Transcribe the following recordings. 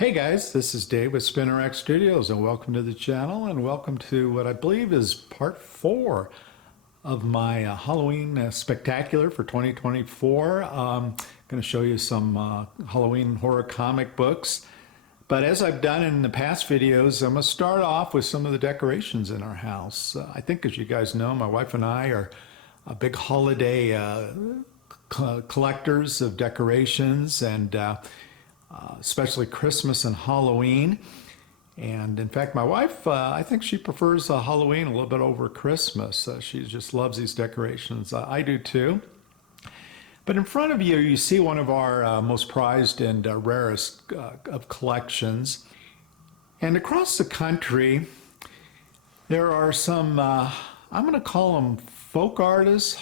Hey guys, this is Dave with SpinnerX Studios, and welcome to the channel, and welcome to what I believe is part 4 of my Halloween spectacular for 2024. I'm going to show you some Halloween horror comic books. But as I've done in the past videos, I'm going to start off with some of the decorations in our house. I think, as you guys know, my wife and I are big holiday collectors of decorations, and especially Christmas and Halloween. And in fact, my wife, I think she prefers Halloween a little bit over Christmas. She just loves these decorations. I do too. But in front of you, you see one of our most prized and rarest of collections. And across the country, there are some, I'm going to call them folk artists,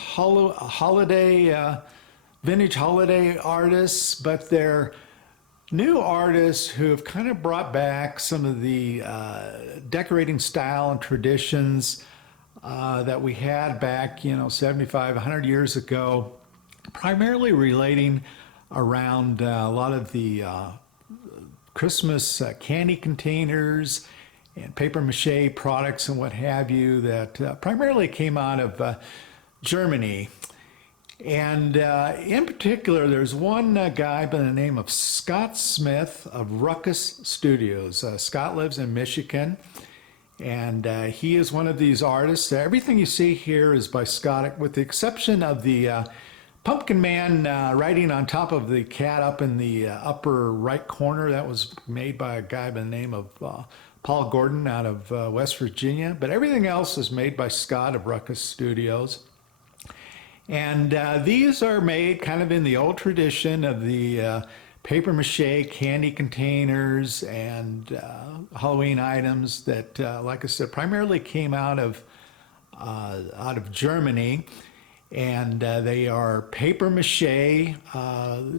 vintage holiday artists, but they're new artists who have kind of brought back some of the decorating style and traditions that we had back, 75, 100 years ago, primarily relating around a lot of the Christmas candy containers and paper mache products and what have you that primarily came out of Germany. And in particular, there's one guy by the name of Scott Smith of Ruckus Studios. Scott lives in Michigan, and he is one of these artists. Everything you see here is by Scott, with the exception of the Pumpkin Man riding on top of the cat up in the upper right corner. That was made by a guy by the name of Paul Gordon out of West Virginia. But everything else is made by Scott of Ruckus Studios. And these are made kind of in the old tradition of the paper mache candy containers and Halloween items that, like I said, primarily came out of Germany. And they are paper mache,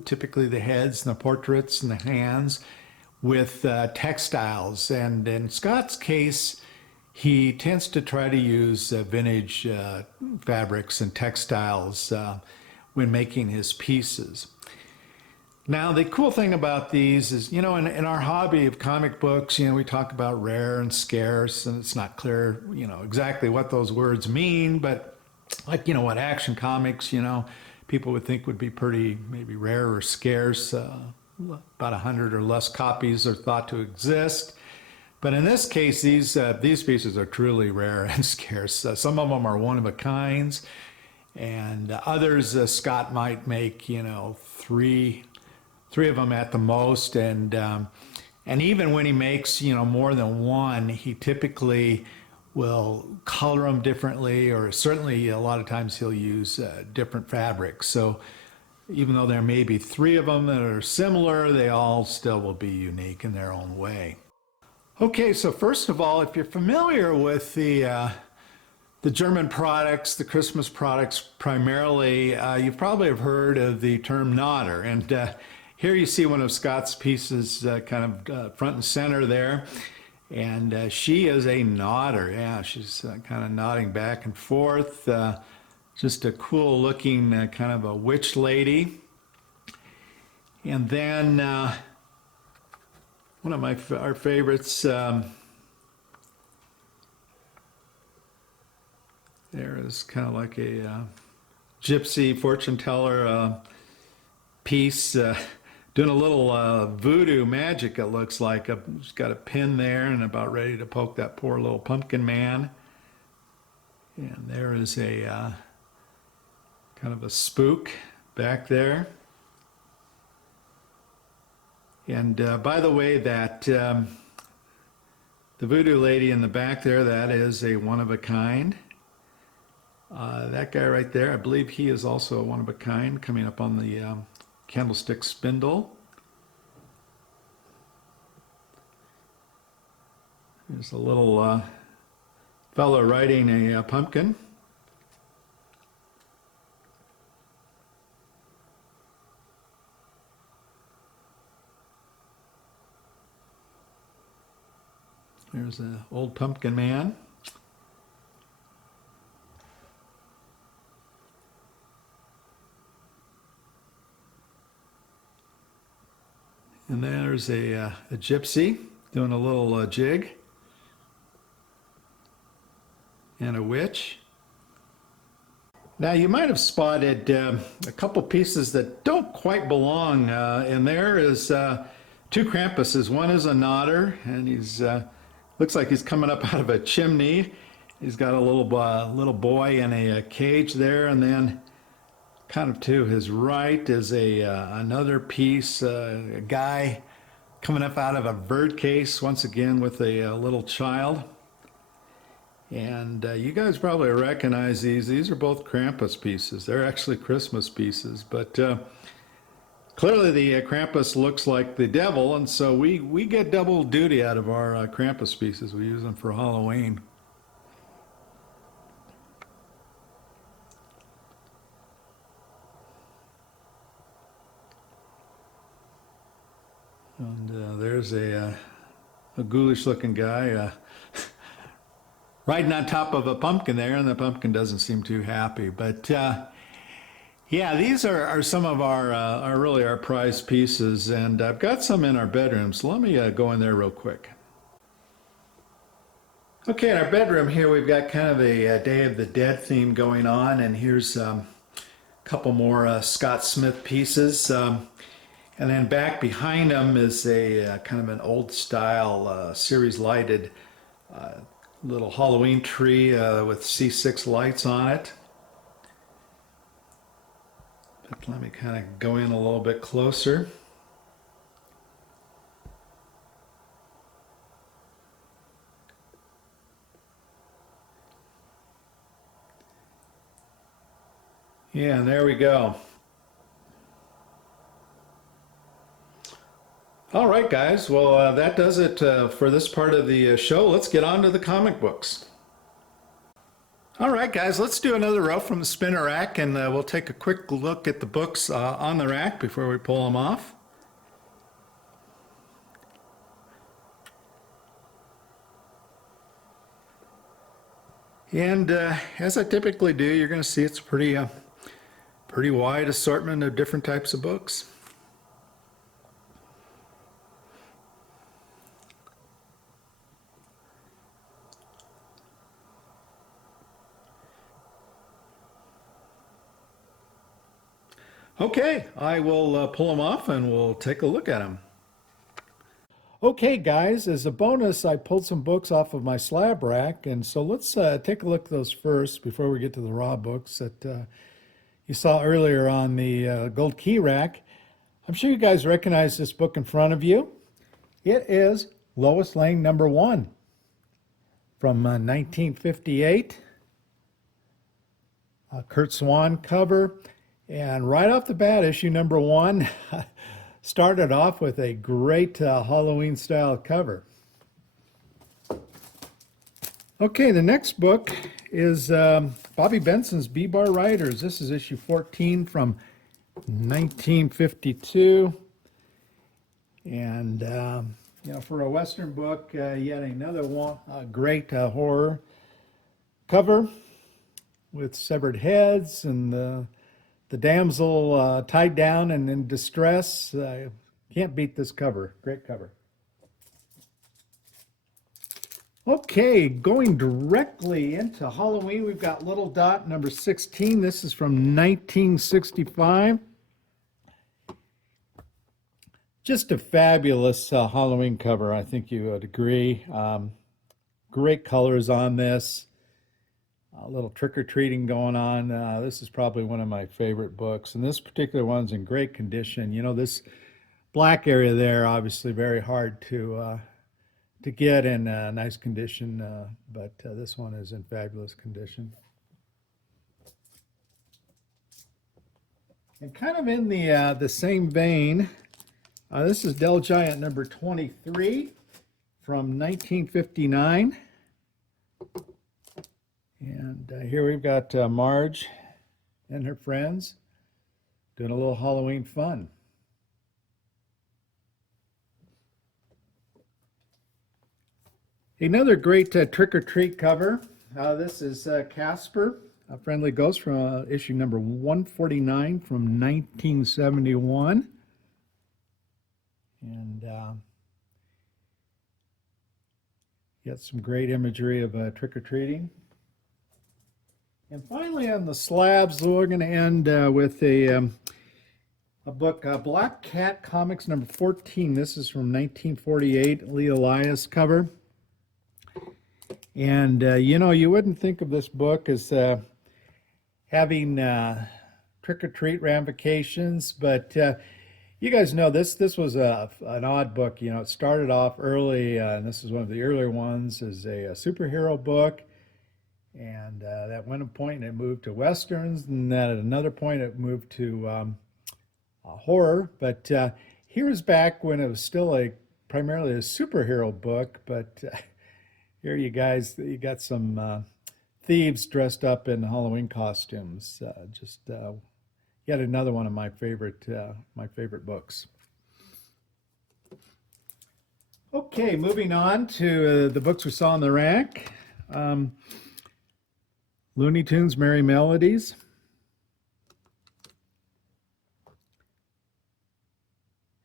typically the heads and the portraits and the hands, with textiles. And in Scott's case, he tends to try to use vintage fabrics and textiles when making his pieces. Now, the cool thing about these is, in our hobby of comic books, we talk about rare and scarce, and it's not clear, exactly what those words mean, but like, what Action Comics, people would think would be pretty maybe rare or scarce. About 100 or less copies are thought to exist. But in this case, these pieces are truly rare and scarce. Some of them are one-of-a-kinds, and others Scott might make, three of them at the most. And even when he makes, more than one, he typically will color them differently, or certainly a lot of times he'll use different fabrics. So even though there may be 3 of them that are similar, they all still will be unique in their own way. Okay, so first of all, if you're familiar with the German products, the Christmas products primarily, you probably have heard of the term nodder. And here you see one of Scott's pieces kind of front and center there. And she is a nodder. Yeah, she's kind of nodding back and forth. Just a cool looking kind of a witch lady. And then one of our favorites, there is kind of like a gypsy fortune teller piece, doing a little voodoo magic, it looks like. She's got a pin there and about ready to poke that poor little pumpkin man. And there is a kind of a spook back there. And by the way, that the voodoo lady in the back there, that is a one-of-a-kind. That guy right there, I believe he is also a one-of-a-kind, coming up on the candlestick spindle. There's a little fellow riding a pumpkin. There's an old pumpkin man. And there's a gypsy doing a little jig, and a witch. Now you might have spotted a couple pieces that don't quite belong in there. Is two Krampuses. One is a nodder, and he's looks like he's coming up out of a chimney. He's got a little boy in a cage there, and then kind of to his right is another piece, a guy coming up out of a bird case, once again with a little child. And you guys probably recognize these. These are both Krampus pieces. They're actually Christmas pieces, but clearly the Krampus looks like the devil, and so we get double duty out of our Krampus pieces. We use them for Halloween. And there's a ghoulish looking guy riding on top of a pumpkin there, and the pumpkin doesn't seem too happy. But yeah, these are some of our really our prized pieces, and I've got some in our bedroom, so let me go in there real quick. Okay, in our bedroom here we've got kind of a Day of the Dead theme going on, and here's a couple more Scott Smith pieces. And then back behind them is a kind of an old style series lighted little Halloween tree with C6 lights on it. But let me kind of go in a little bit closer. Yeah, and there we go. All right, guys. Well, that does it for this part of the show. Let's get on to the comic books. All right, guys. Let's do another row from the spinner rack, and we'll take a quick look at the books on the rack before we pull them off. And as I typically do, you're going to see it's a pretty wide assortment of different types of books. Okay, I will pull them off and we'll take a look at them. Okay, guys, as a bonus, I pulled some books off of my slab rack, and so let's take a look at those first before we get to the raw books that you saw earlier on the gold key rack. I'm sure you guys recognize this book in front of you. It is Lois Lane #1 from 1958. Kurt Swan cover. And right off the bat, issue #1 started off with a great Halloween style cover. Okay, the next book is Bobby Benson's B-Bar Riders. This is issue 14 from 1952. And, you know, for a Western book, yet another one, great horror cover with severed heads and the damsel tied down and in distress. Can't beat this cover. Great cover. Okay, going directly into Halloween, we've got Little Dot #16. This is from 1965. Just a fabulous Halloween cover, I think you would agree. Great colors on this. A little trick-or-treating going on. This is probably one of my favorite books, and this particular one's in great condition. You know, this black area there, obviously very hard to get in nice condition, but this one is in fabulous condition. And kind of in the same vein, this is Del Giant #23 from 1959. And here we've got Marge and her friends doing a little Halloween fun. Another great trick-or-treat cover. This is Casper, a Friendly Ghost, from issue #149 from 1971. And got some great imagery of trick-or-treating. And finally on the slabs, we're going to end with a book, Black Cat Comics number 14. This is from 1948, Lee Elias cover. And, you know, you wouldn't think of this book as having trick-or-treat ramifications, but you guys know this was an odd book. You know, it started off early, and this is one of the earlier ones, as a superhero book. And at one point it moved to Westerns, and then at another point it moved to horror. But here's back when it was still primarily a superhero book, but here you got some thieves dressed up in Halloween costumes. Just yet another one of my favorite books. Okay, moving on to the books we saw in the rack. Looney Tunes, Merry Melodies.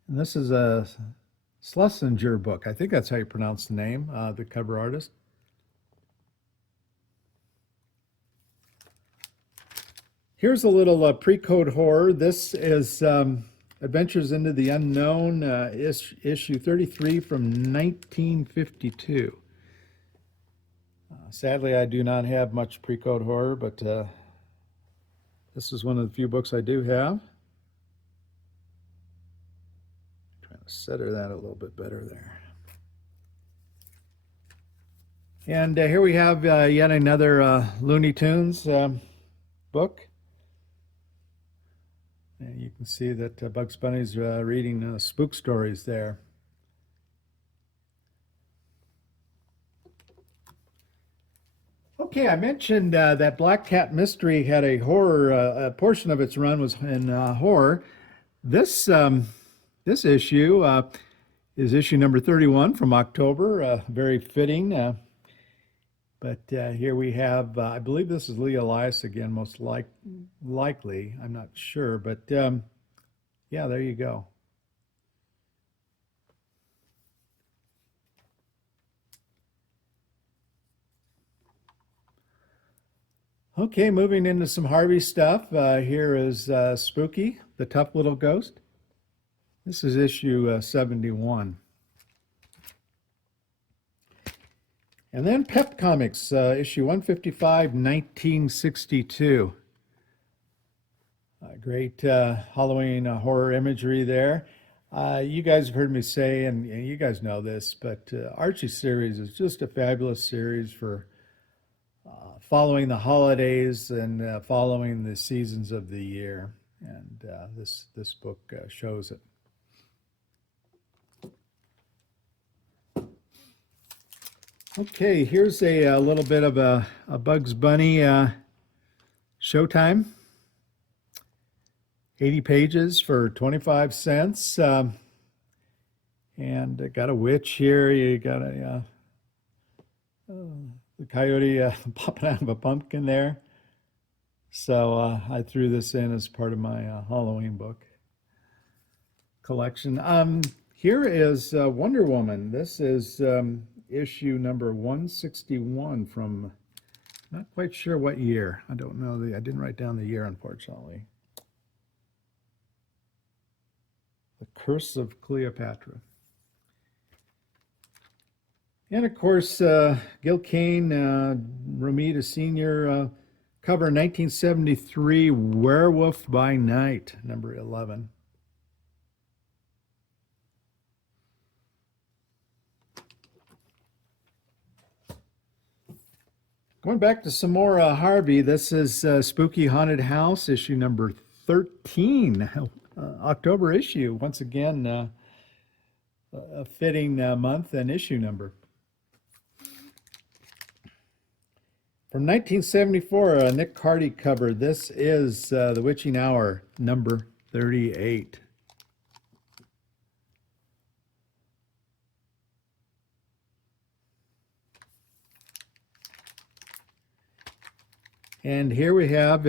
And this is a Schlesinger book. I think that's how you pronounce the name, the cover artist. Here's a little pre-code horror. This is Adventures into the Unknown, issue 33 from 1952. Sadly, I do not have much pre-code horror, but this is one of the few books I do have. Trying to center that a little bit better there. And here we have yet another Looney Tunes book. And you can see that Bugs Bunny's reading spook stories there. Okay, I mentioned that Black Cat Mystery had a horror, a portion of its run was in horror. This issue is issue number 31 from October, very fitting. But here we have, I believe this is Lee Elias again, most likely. I'm not sure, but yeah, there you go. Okay, moving into some Harvey stuff. Here is Spooky, the Tough Little Ghost. This is issue 71. And then Pep Comics, issue 155, 1962. Great Halloween horror imagery there. You guys have heard me say, and you guys know this, but Archie series is just a fabulous series for following the holidays and following the seasons of the year. And this book shows it. Okay, here's a little bit of a Bugs Bunny Showtime. 80 pages for 25 cents. And got a witch here. You got the coyote popping out of a pumpkin there. So I threw this in as part of my Halloween book collection. Here is Wonder Woman. This is issue number 161 from, not quite sure what year. I don't know. I didn't write down the year, unfortunately. The Curse of Cleopatra. And of course, Gil Kane, Romita Sr., cover 1973, Werewolf by Night, number 11. Going back to some more Harvey, this is Spooky Haunted House, issue number 13, October issue. Once again, a fitting month and issue number. From 1974, a Nick Cardy cover. This is The Witching Hour, number 38. And here we have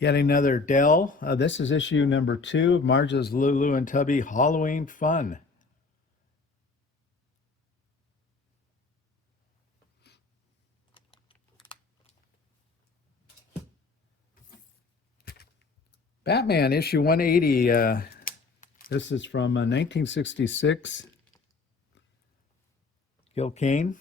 Yet another Dell. This is issue number 2 of Marge's Lulu and Tubby Halloween Fun. Batman issue 180. This is from 1966. Gil Kane.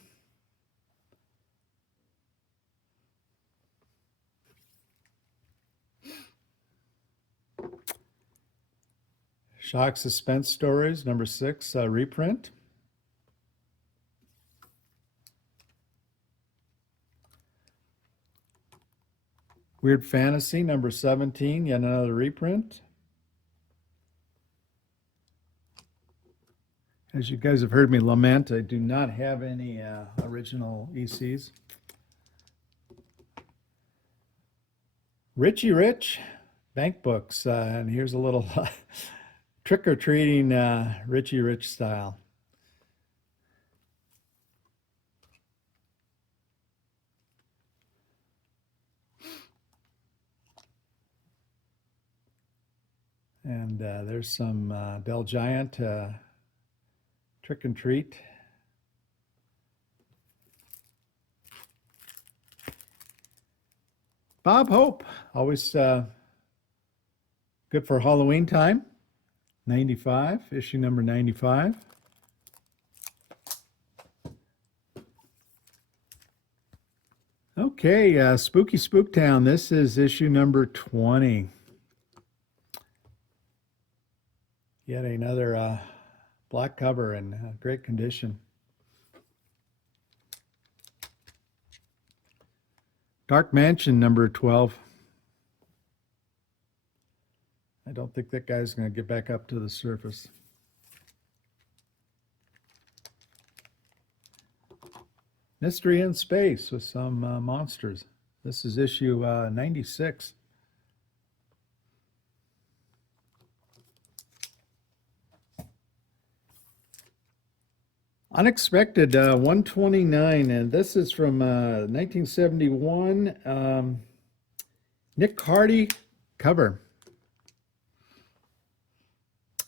Shock Suspense Stories, number 6, reprint. Weird Fantasy, number 17, yet another reprint. As you guys have heard me lament, I do not have any original ECs. Richie Rich, bank books, and here's a little trick-or-treating Richie Rich style. And there's some Bell Giant trick and treat. Bob Hope, always good for Halloween time. 95, issue number 95. Okay, Spooky Spooktown. This is issue number 20. Yet another black cover in great condition. Dark Mansion number 12. I don't think that guy's going to get back up to the surface. Mystery in Space with some monsters. This is issue 96. Unexpected 129, and this is from 1971. Nick Hardy cover.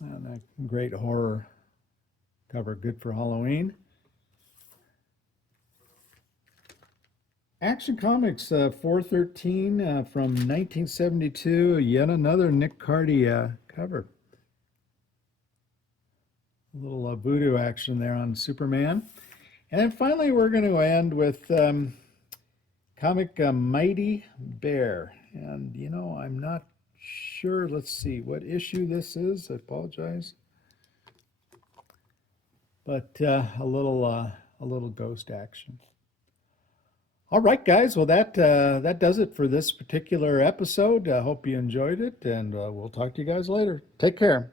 And a great horror cover, good for Halloween. Action Comics 413 from 1972, yet another Nick Hardy cover. A little voodoo action there on Superman. And then finally we're going to end with comic Mighty Bear. And you know, I'm not sure, let's see what issue this is. I apologize. But a little ghost action. All right, guys. Well, that does it for this particular episode. I hope you enjoyed it, and we'll talk to you guys later. Take care.